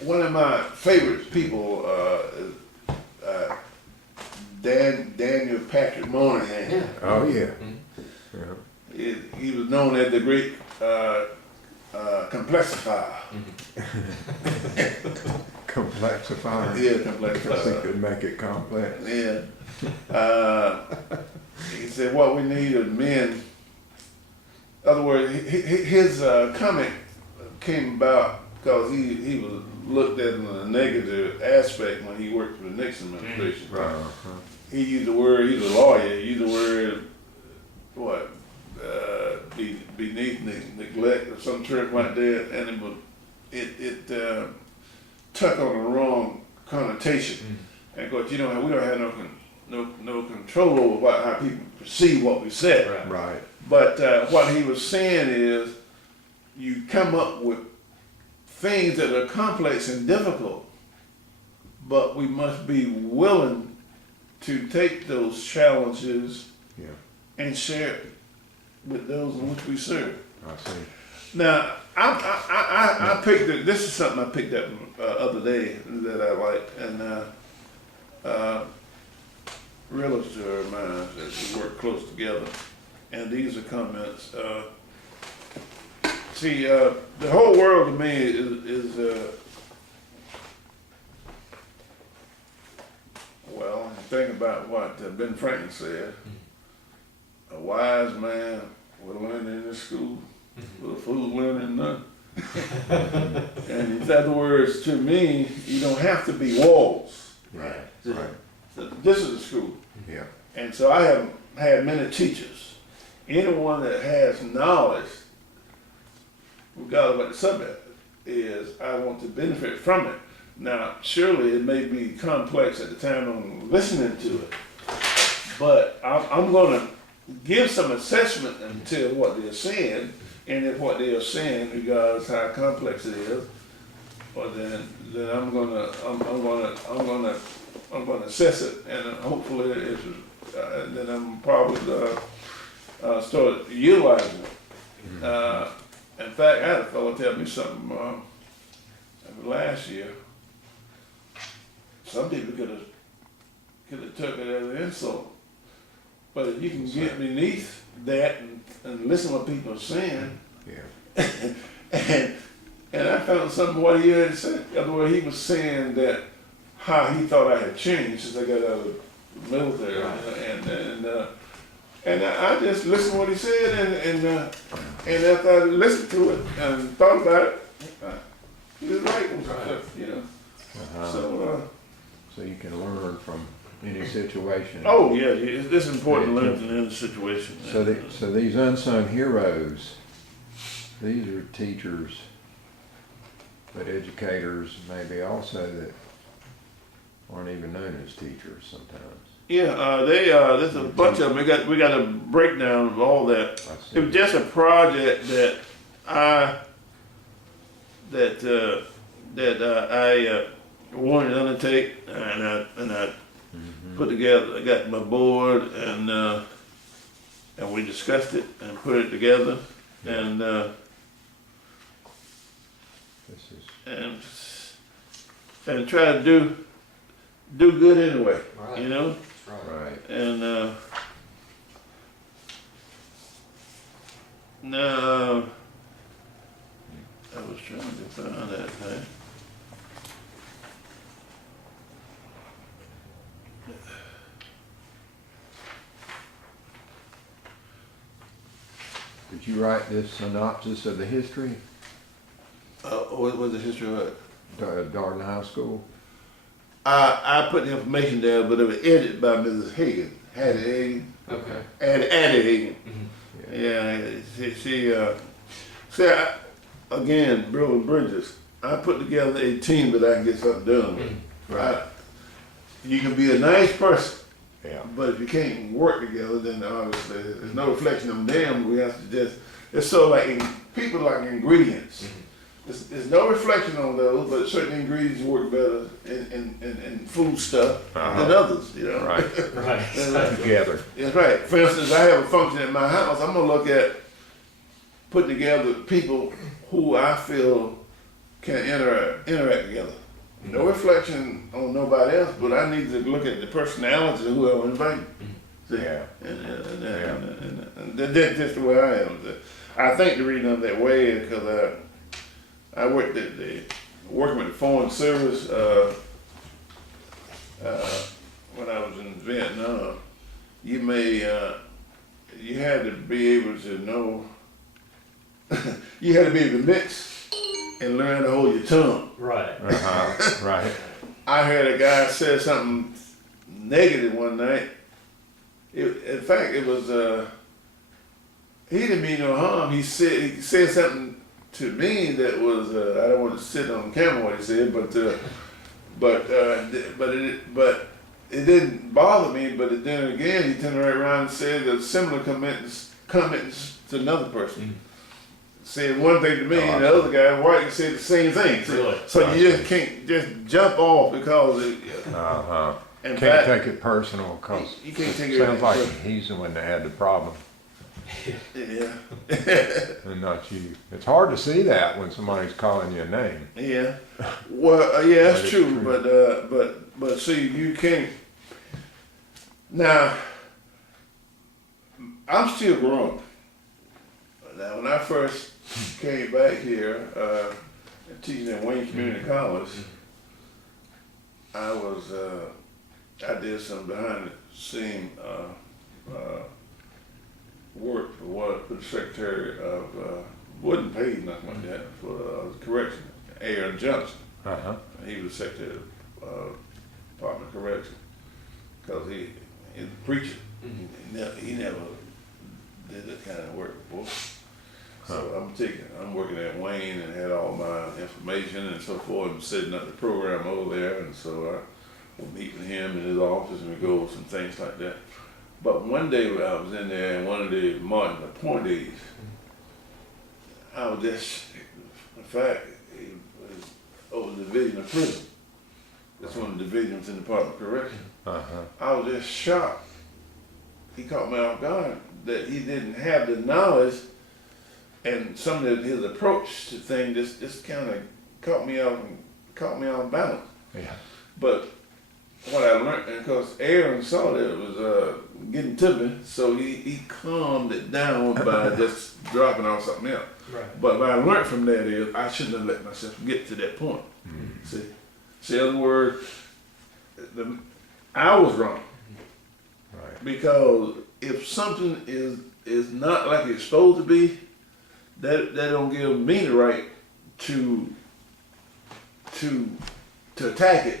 one of my favorite people, Daniel Patrick Moynihan. Yeah. Oh, yeah. Yeah. He was known as the great complexifier. Complexifier. Yeah, Because he complexifier. could make it complex. Yeah. He said what we need is men. In other words, his comment came about because he was looked at in a negative aspect when he worked for the Nixon administration. Right. He used the word, he's a lawyer, he used the word, what, beneath neglect or some trick like that, and it took on the wrong connotation. And of course, we don't have no control over how people perceive what we said. Right. Right. But what he was saying is, you come up with things that are complex and difficult, but we must be willing to take those challenges Yeah. and share it with those in which we serve. I see. Now, I picked it. This is something I picked up other day that I like, and realtor of mine that we work close together, and these are comments. See, the whole world to me is well, think about what Ben Franklin said. A wise man will learn in his school, but a fool learn in none. And in other words, to me, you don't have to be walls. Right. Right. So this is a school. Yeah. And so I have had many teachers. Anyone that has knowledge, regardless of what the subject is, I want to benefit from it. Now, surely it may be complex at the time I'm listening to it, but I'm going to give some assessment until what they're saying, and if what they are saying regards how complex it is, well then I'm gonna assess it, and hopefully then I'm probably start utilizing it. In fact, I had a fellow tell me something last year. Some people could have took it as an insult, but if you can get beneath that and listen to what people are saying, Yeah. and I found something what he had said. The other way he was saying that how he thought I had changed since I got out of the military, and I just listened to what he said, and after I listened to it and thought about it, he was right, you know. Uh-huh. So you can learn from any situation. Oh yeah, it's important to learn from any situation. So these unsung heroes, these are teachers, but educators maybe also that aren't even known as teachers sometimes. Yeah, there's a bunch of them. We got a breakdown of all that. I see. It was just a project that I wanted to undertake, and I put together. I got my board, and we discussed it and put it together, and This is and try to do good anyway. Right. You know, That's right. right. and now I was trying to find that thing. Did you write this synopsis of the history What was the history of it? of Darden High School? I put the information there, but it was edited by Mrs. Hagan, Hattie Hagan, Okay. Addie Hagan. Mhm. Yeah, she again, Building Bridges. I put together a team that I can get something done with. Right. You can be a nice person, Yeah. but if you can't work together, then obviously there's no reflection on them. We have to just, it's so like people like ingredients. There's no reflection on those, but certain ingredients work better in food stuff than others, you know? Right. Right. Together. That's right. For instance, I have a function at my house. I'm gonna look at putting together people who I feel can interact together. No reflection on nobody else, but I need to look at the personality of who I'm inviting. See? Yeah. And that's just the way I am. I think the reason I'm that way is because I worked at working with the Foreign Service when I was in Vietnam. You had to be able to know, you had to be able to mix and learn to hold your tongue. Right. Right. I heard a guy say something negative one night. In fact, it was, he didn't mean no harm. He said something to me that was, I don't want to sit on camera what he said, but it didn't bother me. But then again, he turned right around and said a similar comments to another person. Said one thing to me, and the other guy, white, said the same thing. Really? So you just can't just jump off because in Can't fact, take it personal because you can't take it sounds like personal. he's the one that had the problem Yeah. and not you. It's hard to see that when somebody's calling you a name. Yeah. Well, yeah, But that's it's true. true. But see, you can't. Now, I'm still growing. Now, when I first came back here, teaching at Wayne Community College, I did some behind the scene work for the Secretary of, wasn't paid nothing like that, for correction, Aaron Johnson. Uh-huh. He was Secretary of Department of Correction, because he's a preacher. He never did that kind of work before. So I'm working at Wayne and had all my information and so forth, and setting up the program over there, and so I would meet with him in his office and we go over some things like that. But one day when I was in there, and one of the Martin appointees, I was just, in fact, it was over the Division of Prison. That's one of the divisions in the Department of Correction. Uh-huh. I was just shocked. He caught me off guard that he didn't have the knowledge, and some of his approach to things just kind of caught me off balance. Yeah. But what I learned, and because Aaron saw that it was getting to me, so he calmed it down by just dropping off something else. Right. But what I learned from that is I shouldn't have let myself get to that point. See, in other words, I was wrong. Right. Because if something is not like it's supposed to be, that don't give me the right to attack it.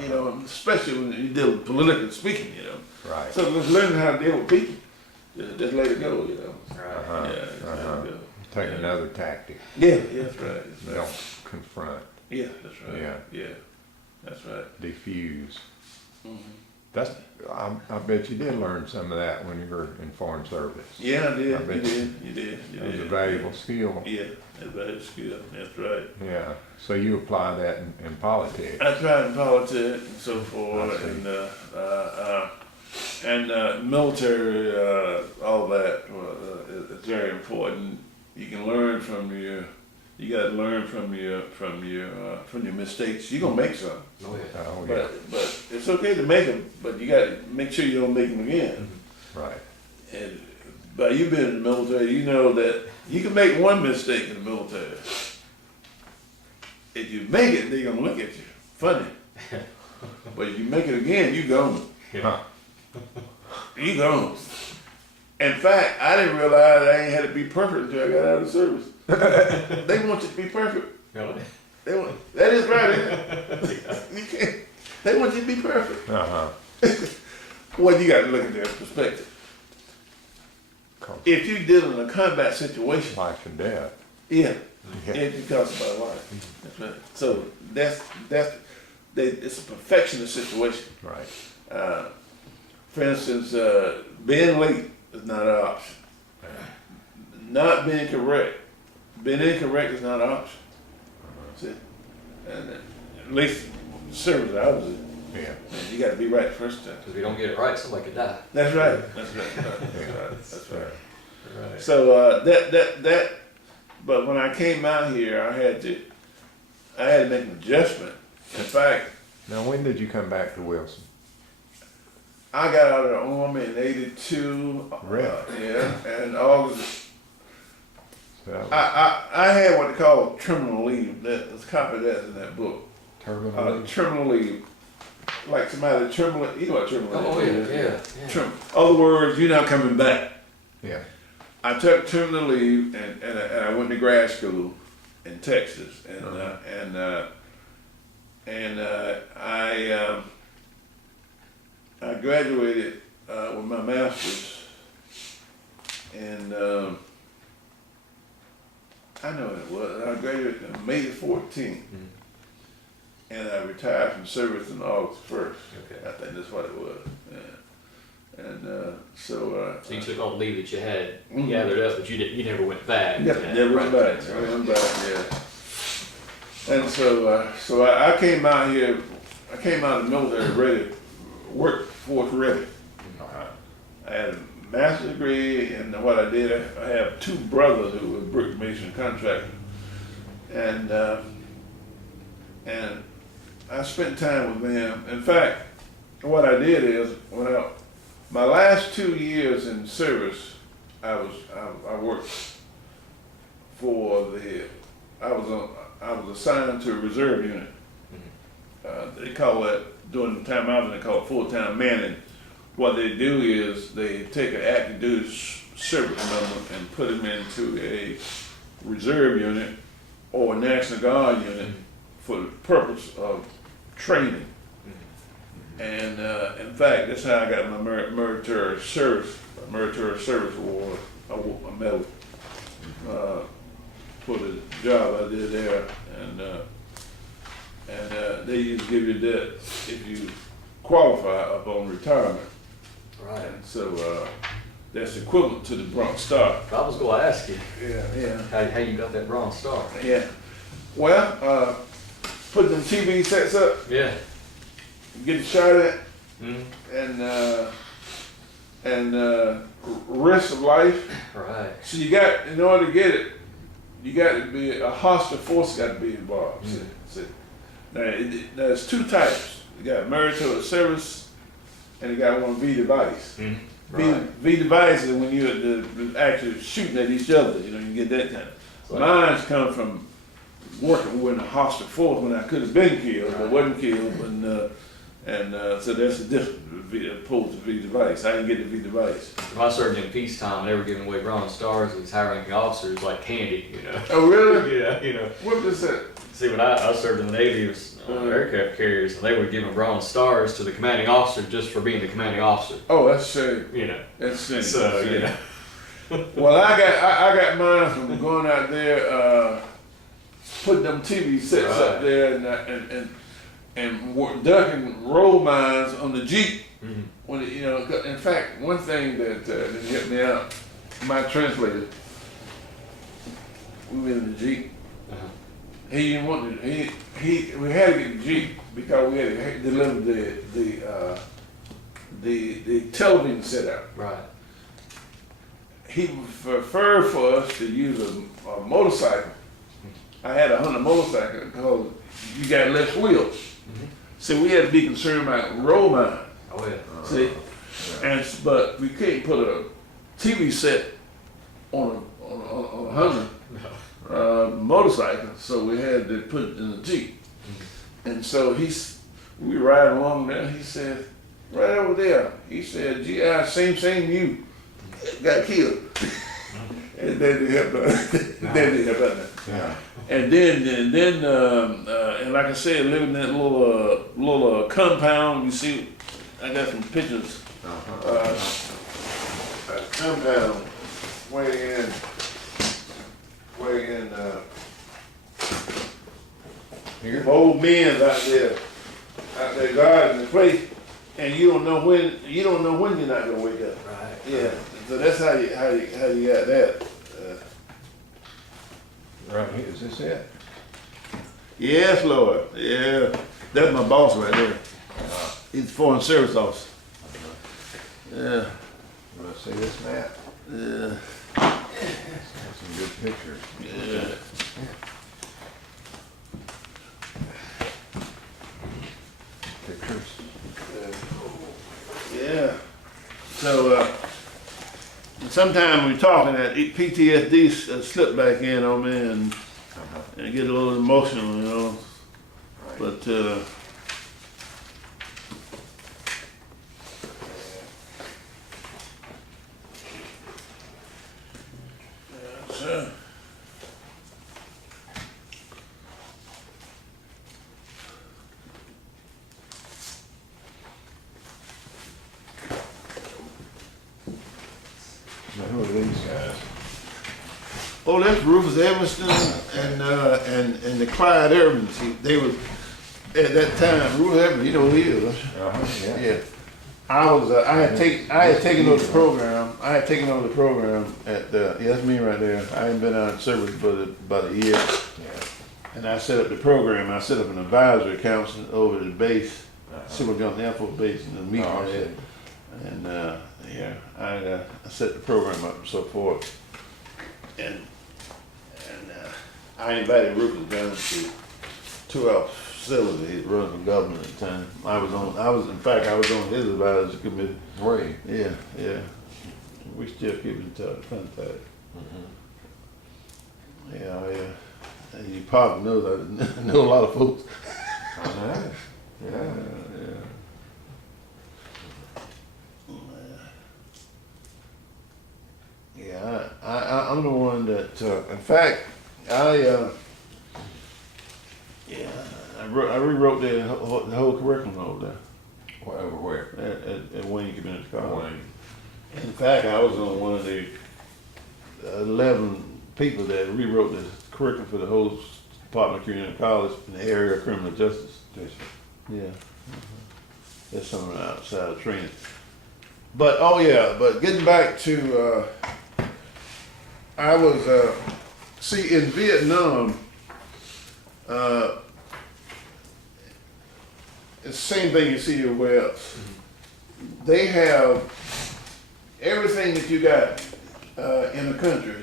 You know, especially when you deal with politically speaking. You know, Right. so just learning how to deal with people, just let it go. You know, Right. Uh-huh. yeah, just let it go. Take another tactic. Yeah, that's right. That's right. Don't confront. Yeah, that's right. Yeah. Yeah, that's right. Diffuse. Mhm. That's. I bet you did learn some of that when you were in foreign service. Yeah, I did. I bet You did. That was a valuable skill. Yeah, that's valuable skill. That's right. Yeah. So you apply that in politics. I tried in politics and so forth, I see. and military, all that is very important. You can learn from you got to learn from your mistakes. You're gonna make some, Oh, yeah. Oh yeah. but it's okay to make them, but you got to make sure you don't make them again. Right. And by you being in the military, you know that you can make one mistake in the military. If you make it, they're gonna look at you funny. But if you make it again, you gone. Huh. You gone. In fact, I didn't realize I ain't had to be perfect until I got out of the service. They want you to be perfect. Really? They want that is right. Isn't it? You can't. They want you to be perfect. Uh-huh. Well, you got to look at their perspective. If you deal in a combat situation, Life and death. yeah, Yeah. it costs about life. That's right. So it's a perfectionist situation. Right. For instance, being late is not an option. Not being correct, being incorrect is not an option. See, and at least service I was in, Yeah. you got to be right the first time. Because if you don't get it right, somebody could die. That's right. That's right. That's right. Right. So that. But when I came out here, I had to I had to make an adjustment. In fact, Now, when did you come back to Wilson? I got out of the Army in '82. Really? Yeah, and August. So that was I had what they call terminal leave. There's a copy of that in that book. terminal leave? Terminal leave. Like somebody terminal, you know what terminal Oh, leave yeah, is? yeah. Other words, you're not coming back. Yeah. I took terminal leave and I went to grad school in Texas and I graduated with my master's and I know what it was. I graduated on May the 14th and I retired from service on August 1st. Okay. I think that's what it was. Yeah. And so So you took all the leave that you had Mhm. gathered up, but you never went back. never went back. I went back, yeah. And so I came out here. I came out of the military ready, workforce ready. I had a master's degree, and what I did, I have two brothers who were brick mason contractors, and I spent time with them. In fact, what I did is my last 2 years in service, I worked for I was assigned to a reserve unit. They call that, during the time I was in, they call it full-time manning. What they do is they take an active duty service member and put them into a reserve unit or a National Guard unit for the purpose of training. And in fact, that's how I got my military service award, a medal for the job I did there. And they used to give you that if you qualify upon retirement. Right. And so that's equivalent to the Bronze Star. I was going to ask you Yeah. how you got that Bronze Star. Yeah. Well, put them TV sets up, Yeah. get the shot at, Mm-hmm. and risk of life. Right. So you got, in order to get it, you got to be, a hostile force got to be involved. See. Now, there's two types. You got military service, and you got one V device. Mm-hmm. Right. V device is when you're actually shooting at each other. You know, you get that kind of. Like- Mine's come from working with a hostile force when I could have been killed, but wasn't killed, so that's the difference opposed to V device. I didn't get the V device. When I served in peacetime, they were giving away Bronze Stars to these high-ranking officers like candy, you know. Oh really? Yeah, you know. What was that? See, when I served in the Navy, it was on aircraft carriers, and they were giving Bronze Stars to the commanding officer just for being the commanding officer, Oh, that's shame. you know. That's shame. So, That's you shame. know. Well, I got mine from going out there, putting them TV sets up Right. there and ducking roll mines on the Jeep. Mhm. When it, in fact, one thing that helped me out, my translator, we were in the Jeep. Uh-huh. He didn't want to. We had to get the Jeep because we had to deliver the television setup. Right. He preferred for us to use a motorcycle. I had a Honda motorcycle because you got less wheels. So we had to be concerned about roll mine. Oh, yeah. See, but we couldn't put a TV set on a Honda motorcycle, so we had to put it in the Jeep. And so we riding along there. He said, right over there. He said, "GI, same you got killed." And then they helped us. Yeah. And then, like I said, living in that little compound. You see, I got some pictures. A compound way in, Here? old men out there guarding the place, and you don't know when you're not gonna wake up. Right. Yeah, so that's how you got that. Right here, is this it? Yes, Lord. Yeah, that's my boss right there. He's a foreign service officer. Yeah, You wanna see this map? yeah, Some good pictures. yeah. pictures. Yeah. So, sometimes we talking that PTSD slip back in on me and get a little emotional, you know. But, so, Now, who are these guys? oh, that's Rufus Evanston and the Clyde Irvins. They was at that time. Rufus Evanston, you know who he is. Yeah. Yeah. I had taken over the program. I had taken over the program at yeah, that's me right there. I hadn't been out in service but about a year. Yeah. And I set up the program. I set up an advisory council over the base, Uh-huh. Civil Gun Air Force Base, in the meeting Oh, I there. see. And yeah, I set the program up and so forth. And I invited Rufus down to our facility. He was running for governor at the time. I was in fact I was on his advisory committee. Were you? Yeah. We still keep in touch, contact. Yeah, and you probably know that I know a lot of folks. I know. Yeah. Yeah, I'm the one that, in fact, I rewrote the whole curriculum over there Well, over where? at Wayne Community College. Wayne. In fact, I was on one of the 11 people that rewrote the curriculum for the whole Department of Community College in the area of criminal justice. Yeah. That's something outside of training. But, oh yeah, but getting back to, I was, see, in Vietnam, it's the same thing you see everywhere else. They have everything that you got in the country.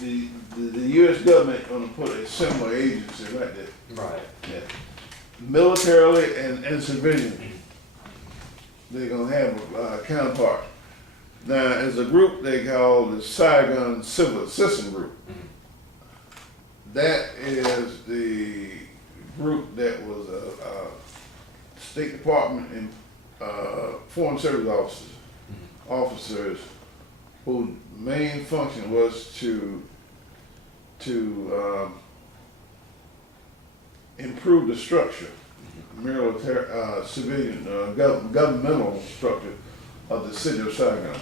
The U.S. government gonna put a similar agency right there. Right. Yeah. Militarily and civilian. They're gonna have a counterpart. Now, as a group they call the Saigon Civil Assistance Group. That is the group that was a State Department and Foreign Service officers whose main function was to improve the structure, military, civilian, governmental structure of the city of Saigon.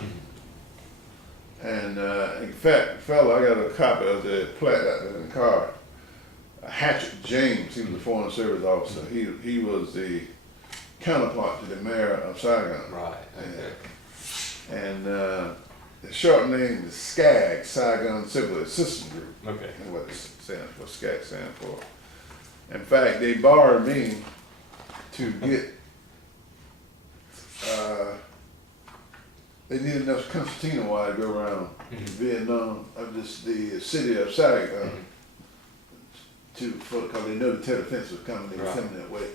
And in fact, fellow, I got a copy of the plaque out there in the car. Hatchet James, he was a Foreign Service officer. He was the counterpart to the mayor of Saigon. Right. Okay. And the short name is SCAG, Saigon Civil Assistance Group. Okay. And what it stands for, SCAG stands for. In fact, they borrowed me to get, they needed enough concertina wire to go around Vietnam, the city of Saigon, because they know the Tet Offense was coming, they were coming that way.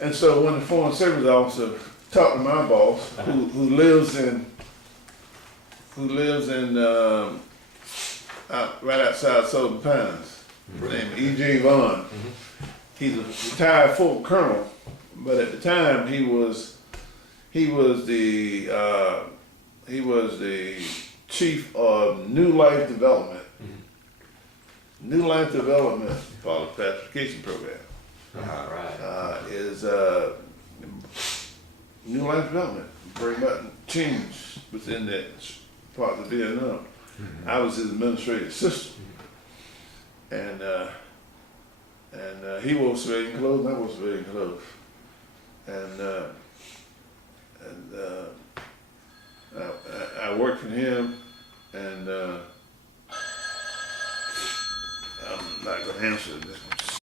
And so when the Foreign Service officer talked to my boss, who lives in right outside Southern Pines, named E.J. Vaughn. He's a retired full colonel, but at the time he was the chief of New Life Development. New Life Development Pacification Program Right. is New Life Development, bring about change within that part of Vietnam. I was his administrative assistant, and he wore civilian clothes, and I wore civilian clothes, and